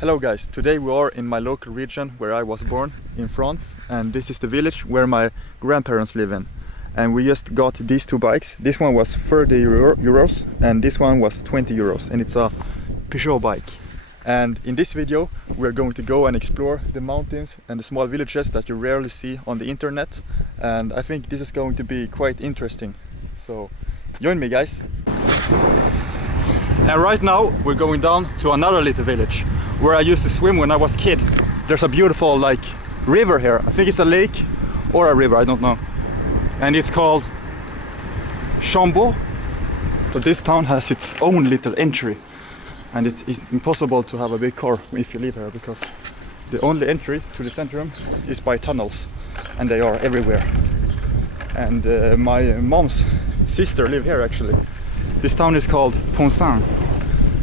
Hello guys, today we are in my local region where I was born, in France, and this is the village where my grandparents live in. And we just got these two bikes. This one was 30 euros and this one was 20 euros, and it's a Peugeot bike. And in this video we're going to go and explore the mountains and the small villages that you rarely see on the internet, and I think this is going to be quite interesting. So join me guys. And right now we're going down to another little village where I used to swim when I was a kid. There's a beautiful river here. I think it's a lake or a river, I don't know. And it's called Chambord. So this town has its own little entry, and it's impossible to have a big car if you live here because the only entry to the centrum is by tunnels, and they are everywhere. And my mom's sister lives here actually. This town is called Ponsin,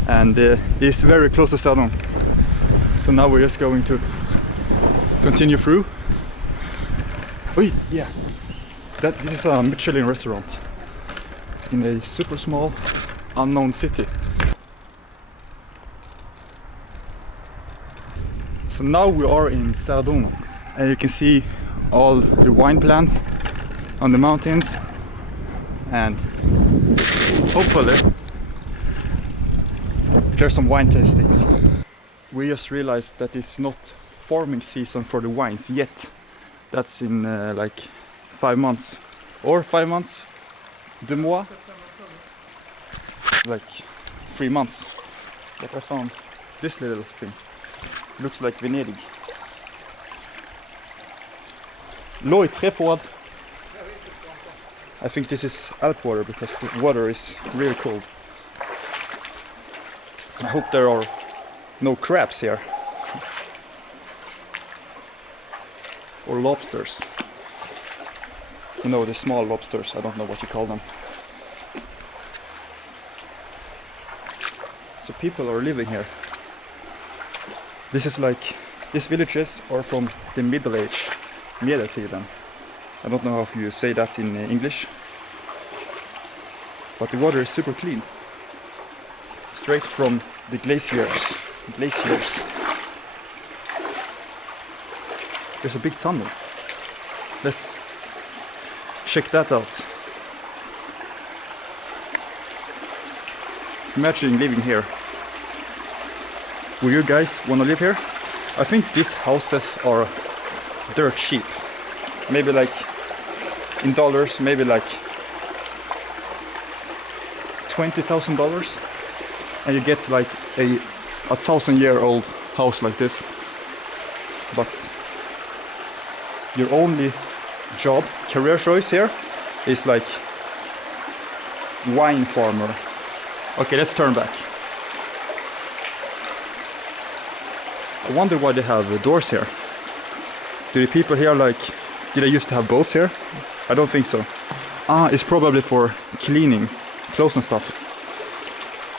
and it's very close to Cerdon. So now we're just going to continue through. Oh yeah, this is a Michelin restaurant in a super small unknown city. So now we are in Cerdon, and you can see all the wine plants on the mountains, and hopefully there's some wine tastings. We just realized that it's not farming season for the wines yet. That's in 5 months. Or 5 months? 2 mois? Like 3 months. But I found this little spring. Looks like Venedig. L'eau est très froide. I think this is Alp water because the water is really cold. I hope there are no crabs here. Or lobsters. You know, the small lobsters, I don't know what you call them. So people are living here. These villages are from the Middle Age, medeltiden. I don't know how you say that in English. But the water is super clean. Straight from the glaciers. There's a big tunnel. Let's check that out. Imagine living here. Would you guys want to live here? I think these houses are dirt cheap. Maybe in dollars, maybe $20,000, and you get a 1,000-year-old house like this. But your only job, career choice here is wine farmer. Okay, let's turn back. I wonder why they have doors here. Do the people here did they used to have boats here? I don't think so. It's probably for cleaning clothes and stuff.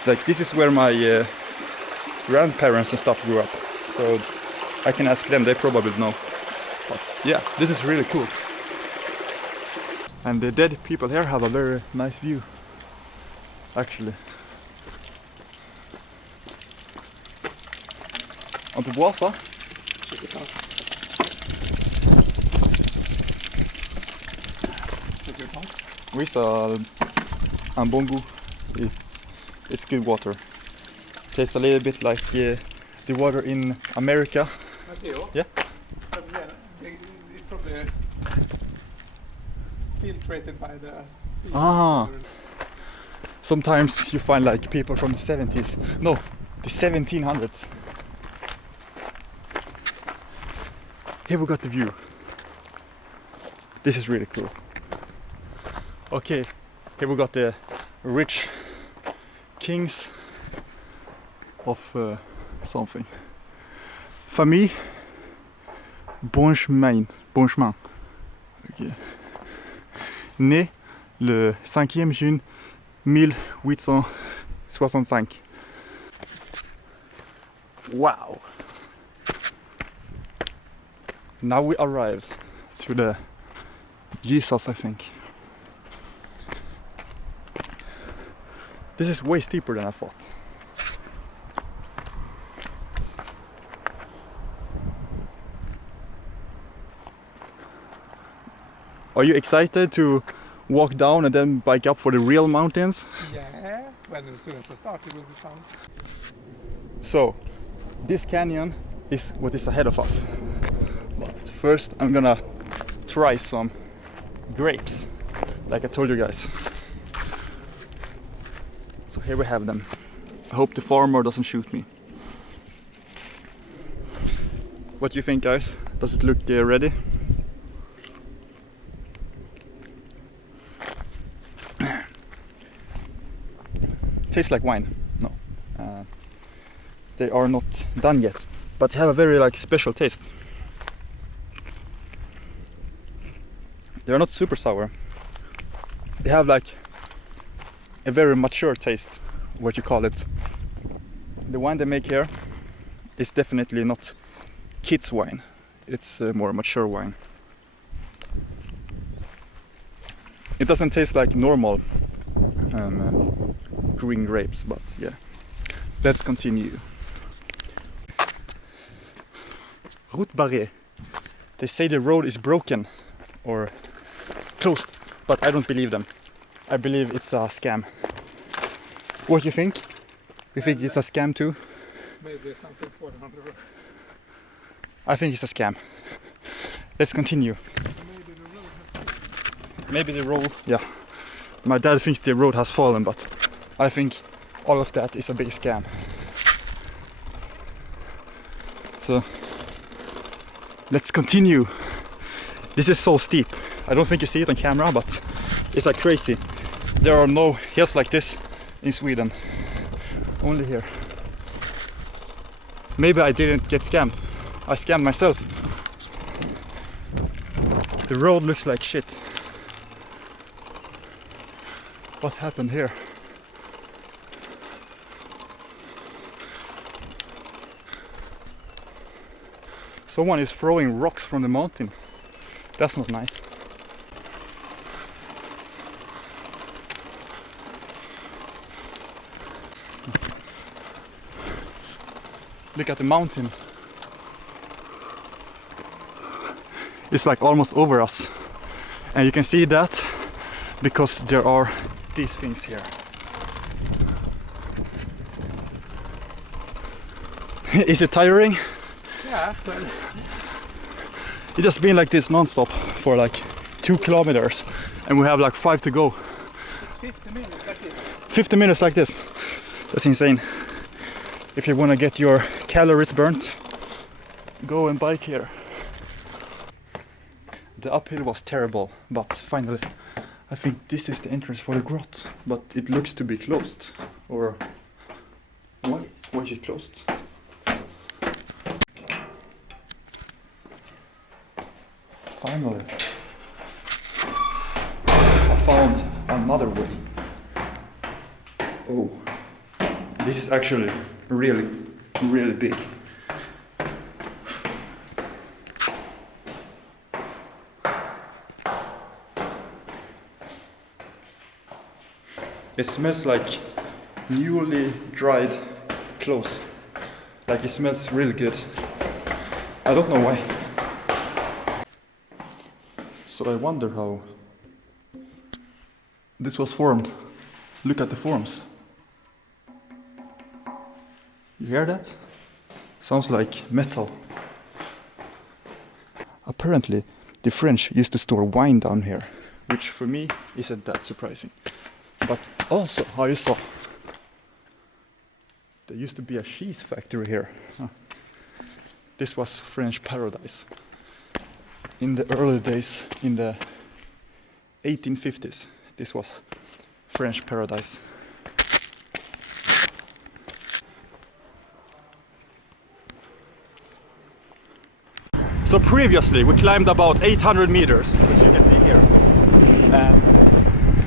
This is where my grandparents and stuff grew up. So I can ask them, they probably know. But yeah, this is really cool. And the dead people here have a very nice view, actually. On peut boire ça? Oui, ça a un bon goût. It's good water. Tastes a little bit like the water in America. Yeah. It's probably filtrated by the. Sometimes you find people from the 70s. No, the 1700s. Here we got the view. This is really cool. Okay, here we got the rich kings of something. Famille Bonchemin. Okay. Né le 5e juin 1865. Wow! Now we arrived to the Jesus, I think. This is way steeper than I thought. Are you excited to walk down and then bike up for the real mountains? Yeah, when as soon as I start it will be fun. So, this canyon is what is ahead of us. But first I'm gonna try some grapes, like I told you guys. So here we have them. I hope the farmer doesn't shoot me. What do you think, guys? Does it look ready? Tastes like wine. No, they are not done yet, but have a very like special taste. They are not super sour. They have like a very mature taste, what you call it. The wine they make here is definitely not kids wine. It's more mature wine. It doesn't taste like normal green grapes, but yeah. Let's continue. Route barrée. They say the road is broken or closed, but I don't believe them. I believe it's a scam. What do you think? You think it's a scam too? Maybe something for the road. I think it's a scam. Let's continue. Maybe the road. Yeah. My dad thinks the road has fallen, but I think all of that is a big scam. So let's continue. This is so steep. I don't think you see it on camera, but it's like crazy. There are no hills like this in Sweden. Only here. Maybe I didn't get scammed. I scammed myself. The road looks like shit. What happened here? Someone is throwing rocks from the mountain. That's not nice. Look at the mountain. It's like almost over us. And you can see that because there are these things here. Is it tiring? Yeah, well. It's just been like this non-stop for like 2 kilometers and we have like 5 to go. It's 50 minutes like this. 50 minutes like this. That's insane. If you want to get your calories burnt, go and bike here. The uphill was terrible, but finally I think this is the entrance for the grot, but it looks to be closed. Or why is it closed? Finally I found another way. Oh, this is actually really big. It smells like newly dried clothes. Like it smells really good. I don't know why. So I wonder how this was formed. Look at the forms. You hear that? Sounds like metal. Apparently the French used to store wine down here, which for me isn't that surprising. But also, how you saw, there used to be a cheese factory here. This was French paradise. In the early days, in the 1850s, this was French paradise. So previously we climbed about 800 meters, which you can see here. And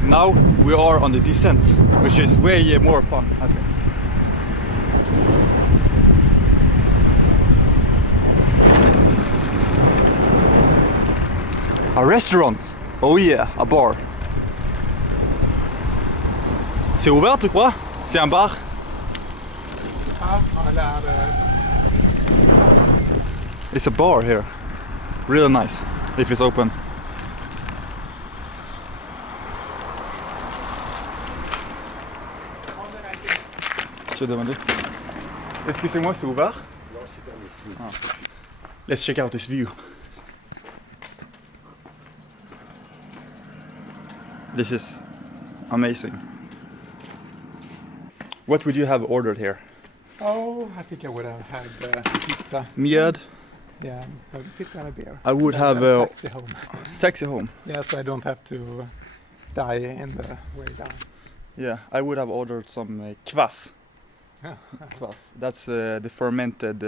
now we are on the descent, which is way more fun, I think. A restaurant! Oh yeah, a bar. C'est ouvert, tu crois? C'est un bar? It's a bar here. Really nice, if it's open. Je demandais. Excusez-moi, c'est ouvert? Non, c'est permis. Ah. Let's check out this view. This is amazing. What would you have ordered here? Oh, I think I would have had pizza. Mjöd? Yeah, a pizza and a beer. I would And have a taxi home. taxi home. Yeah, so I don't have to die in the way down. Yeah, I would have ordered some kvass. Yeah. Kvass. That's the fermented,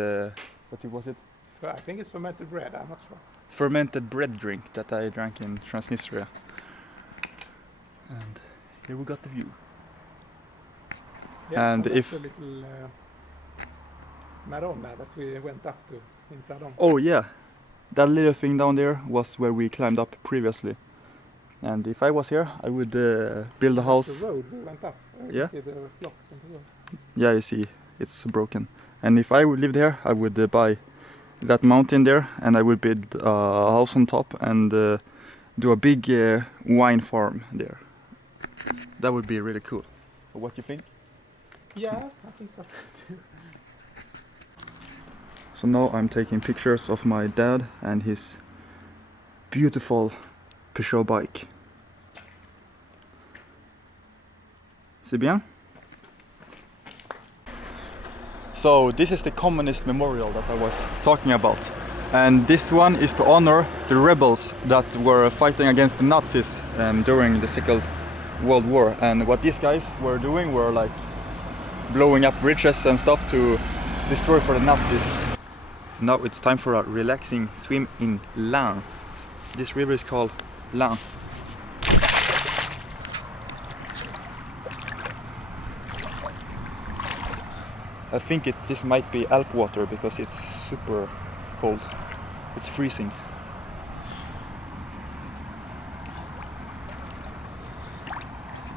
what was it? I think it's fermented bread, I'm not sure. Fermented bread drink that I drank in Transnistria. And here we got the view. Yeah, And that's if- a little Maronna that we went up to in Saron. Oh yeah, that little thing down there was where we climbed up previously. And if I was here, I would build a house. The road we went up. You Yeah. can see the blocks in the road. Yeah, you see, it's broken. And if I would live there, I would buy that mountain there, and I would build a house on top and do a big wine farm there. That would be really cool. What do you think? Yeah, I think so too. So now I'm taking pictures of my dad and his beautiful Peugeot bike. C'est bien? So this is the communist memorial that I was talking about. And this one is to honor the rebels that were fighting against the Nazis during the Second World War. And what these guys were doing were like blowing up bridges and stuff to destroy for the Nazis. Now it's time for a relaxing swim in Whine. This river is called Whine. I think this might be Alp water because it's super cold. It's freezing.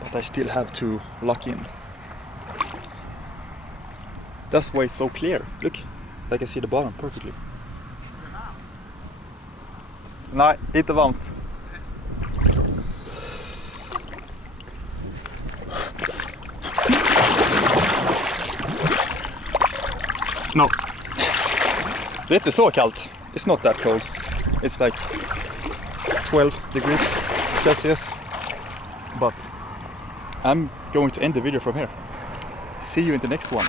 But I still have to lock in. That's why it's so clear. Look, I can see the bottom perfectly. Nej, inte varmt. No. Det är inte så kallt. It's not that cold. It's like 12 degrees Celsius. But I'm going to end the video from here. See you in the next one.